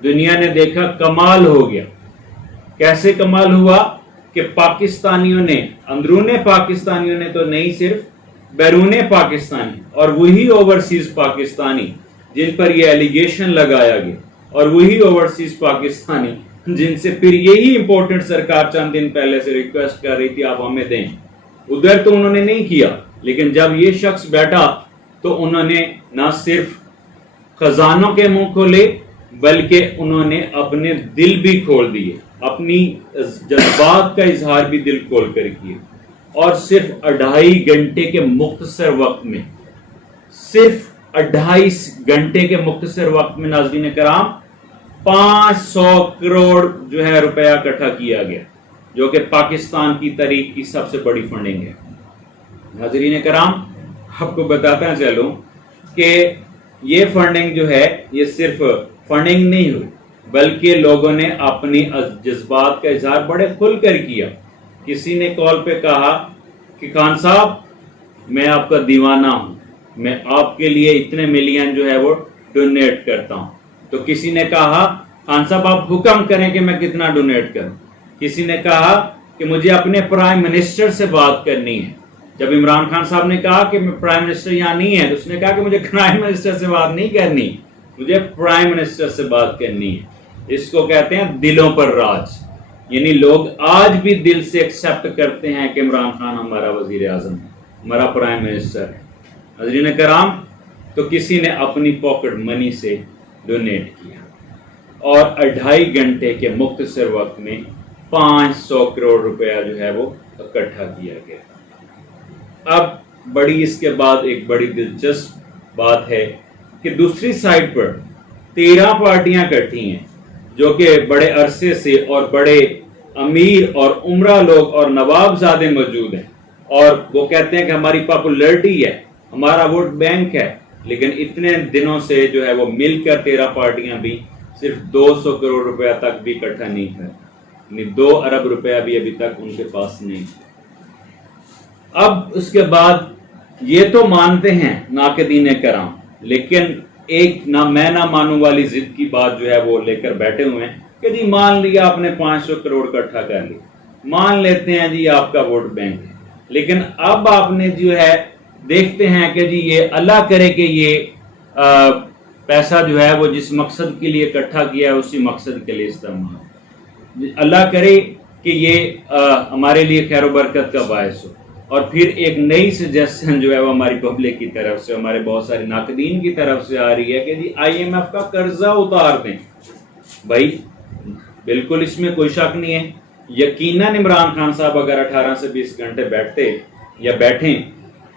دنیا نے دیکھا کمال ہو گیا. کیسے کمال ہوا کہ پاکستانیوں نے، اندرون پاکستانیوں نے تو نہیں، صرف بیرون پاکستانی اور وہی اوورسیز پاکستانی جن پر یہ ایلیگیشن لگایا گیا، اور وہی اوورسیز پاکستانی جن سے پھر یہی امپورٹنٹ سرکار چند دن پہلے سے ریکویسٹ کر رہی تھی آپ ہمیں دیں. ادھر تو انہوں نے نہیں کیا، لیکن جب یہ شخص بیٹھا تو انہوں نے نہ صرف خزانوں کے منہ کھولے بلکہ انہوں نے اپنے دل بھی کھول دیے، اپنی جذبات کا اظہار بھی دل کھول کر کیے. اور صرف 2.5 گھنٹے کے مختصر وقت میں، صرف 2.5 گھنٹے کے مختصر وقت میں ناظرین کرام 500 کروڑ جو ہے روپیہ اکٹھا کیا گیا، جو کہ پاکستان کی تاریخ کی سب سے بڑی فنڈنگ ہے. ناظرین کرام آپ کو بتاتا چلوں کہ یہ فنڈنگ جو ہے یہ صرف فنڈنگ نہیں ہوئی بلکہ لوگوں نے اپنی جذبات کا اظہار بڑے کھل کر کیا. کسی نے کال پہ کہا کہ خان صاحب میں آپ کا دیوانہ ہوں، میں آپ کے لیے اتنے ملین جو ہے وہ ڈونیٹ کرتا ہوں. تو کسی نے کہا خان صاحب آپ حکم کریں کہ میں کتنا ڈونیٹ کروں. کسی نے کہا کہ مجھے اپنے پرائم منسٹر سے بات کرنی ہے. جب عمران خان صاحب نے کہا کہ پرائم منسٹر یہاں نہیں ہے تو اس نے کہا کہ مجھے پرائم منسٹر سے بات نہیں کرنی، مجھے پرائم منسٹر سے بات کرنی ہے. اس کو کہتے ہیں دلوں پر راج، یعنی لوگ آج بھی دل سے ایکسپٹ کرتے ہیں کہ عمران خان ہمارا وزیر اعظم ہے، ہمارا پرائم منسٹر ہے. حضرین کرام تو کسی نے اپنی پاکٹ منی سے ڈونیٹ کیا اور 2.5 گھنٹے کے مختصر وقت میں 500 کروڑ روپیہ جو ہے وہ اکٹھا کیا گیا. اب بڑی اس کے بعد ایک بڑی دلچسپ بات ہے کہ دوسری سائڈ پر 13 پارٹیاں اکٹھی ہیں جو کہ بڑے عرصے سے اور بڑے امیر اور عمرہ لوگ اور نواب زادے موجود ہیں، اور وہ کہتے ہیں کہ ہماری پاپولرٹی ہے، ہمارا ووٹ بینک ہے. لیکن اتنے دنوں سے جو ہے وہ مل کر 13 پارٹیاں بھی صرف 200 کروڑ روپیہ تک بھی اکٹھا نہیں کر، یعنی 2 ارب روپیہ بھی ابھی تک ان کے پاس نہیں. اب اس کے بعد یہ تو مانتے ہیں ناقدین کرام، لیکن ایک میں نہ مانوں والی ضد کی بات جو ہے وہ لے کر بیٹھے ہوئے ہیں کہ جی مان لیا آپ نے 500 کروڑ اکٹھا کر لیا، مان لیتے ہیں جی آپ کا ووٹ بینک ہے. لیکن اب آپ نے جو ہے دیکھتے ہیں کہ جی یہ اللہ کرے کہ یہ پیسہ جو ہے وہ جس مقصد کے لیے اکٹھا کیا ہے اسی مقصد کے لیے استعمال، اللہ کرے کہ یہ ہمارے لیے خیر و برکت کا باعث ہو. اور پھر ایک نئی سجیشن جو ہے وہ ہماری پبلک کی طرف سے، ہمارے بہت سارے ناقدین کی طرف سے آ رہی ہے کہ جی IMF کا قرضہ اتار دیں. بھائی بالکل اس میں کوئی شک نہیں ہے، یقیناً عمران خان صاحب اگر 18 سے 20 گھنٹے بیٹھتے یا بیٹھیں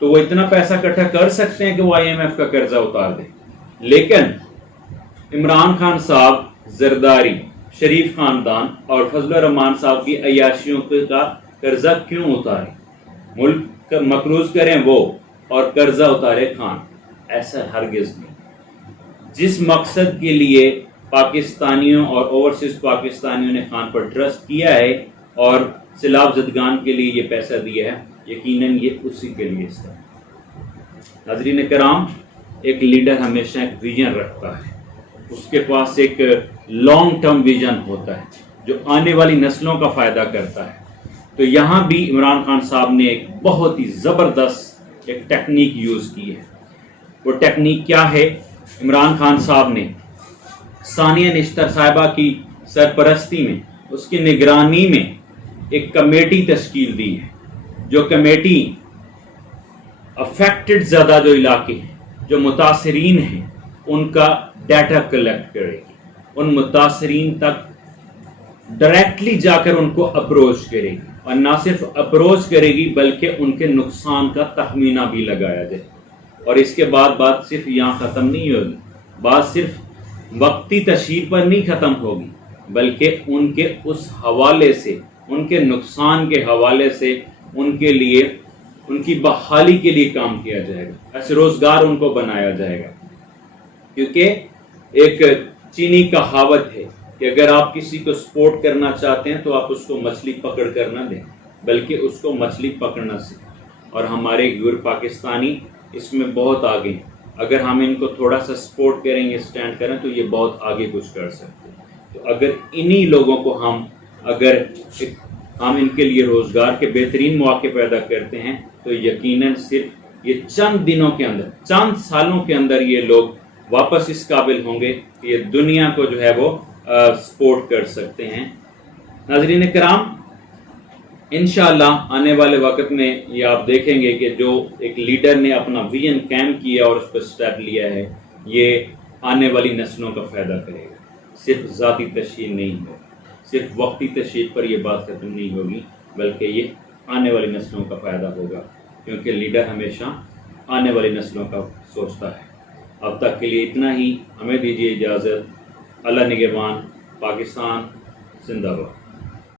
تو وہ اتنا پیسہ اکٹھا کر سکتے ہیں کہ وہ IMF کا قرضہ اتار دیں. لیکن عمران خان صاحب زرداری، شریف خاندان اور فضل الرحمان صاحب کی عیاشیوں کا قرضہ کیوں اتارے؟ ملک مقروض کریں وہ اور قرضہ اتارے خان، ایسا ہرگز نہیں. جس مقصد کے لیے پاکستانیوں اور اوورسیز پاکستانیوں نے خان پر ٹرسٹ کیا ہے اور سیلاب زدگان کے لیے یہ پیسہ دیا ہے، یقیناً یہ اسی کے لیے ہے. حضرین کرام ایک لیڈر ہمیشہ ایک ویژن رکھتا ہے، اس کے پاس ایک لانگ ٹرم ویژن ہوتا ہے جو آنے والی نسلوں کا فائدہ کرتا ہے. تو یہاں بھی عمران خان صاحب نے ایک بہت ہی زبردست ایک ٹیکنیک یوز کی ہے. وہ ٹیکنیک کیا ہے؟ عمران خان صاحب نے ثانیہ نشتر صاحبہ کی سرپرستی میں، اس کی نگرانی میں ایک کمیٹی تشکیل دی ہے، جو کمیٹی افیکٹڈ زیادہ جو علاقے ہیں، جو متاثرین ہیں، ان کا ڈیٹا کلیکٹ کرے گی، ان متاثرین تک ڈائریکٹلی جا کر ان کو اپروچ کرے گی، اور نہ صرف اپروچ کرے گی بلکہ ان کے نقصان کا تخمینہ بھی لگایا جائے. اور اس کے بعد بات صرف یہاں ختم نہیں ہوگی، بات صرف وقتی تشہیر پر نہیں ختم ہوگی، بلکہ ان کے اس حوالے سے، ان کے نقصان کے حوالے سے ان کے لیے، ان کی بحالی کے لیے کام کیا جائے گا، ایسے روزگار ان کو بنایا جائے گا. کیونکہ ایک چینی کہاوت ہے کہ اگر آپ کسی کو سپورٹ کرنا چاہتے ہیں تو آپ اس کو مچھلی پکڑ کر نہ دیں بلکہ اس کو مچھلی پکڑنا سیکھیں. اور ہمارے غیر پاکستانی اس میں بہت آگے ہیں. اگر ہم ان کو تھوڑا سا سپورٹ کریں گے، اسٹینڈ کریں، تو یہ بہت آگے کچھ کر سکتے ہیں۔ تو اگر انہی لوگوں کو اگر ہم ان کے لیے روزگار کے بہترین مواقع پیدا کرتے ہیں تو یقیناً صرف یہ چند دنوں کے اندر، چند سالوں کے اندر یہ لوگ واپس اس قابل ہوں گے کہ یہ دنیا کو جو ہے وہ سپورٹ کر سکتے ہیں۔ ناظرین کرام، انشاءاللہ آنے والے وقت میں یہ آپ دیکھیں گے کہ جو ایک لیڈر نے اپنا ویژن قائم کیا اور اس پر سٹیپ لیا ہے، یہ آنے والی نسلوں کا فائدہ کرے گا۔ صرف ذاتی تشہیر نہیں ہوگی، صرف وقتی تشہیر پر یہ بات ختم نہیں ہوگی، بلکہ یہ آنے والی نسلوں کا فائدہ ہوگا، کیونکہ لیڈر ہمیشہ آنے والی نسلوں کا سوچتا ہے۔ اب تک کے لیے اتنا ہی، ہمیں دیجیے اجازت۔ اللہ نگہبان۔ پاکستان زندہ باد۔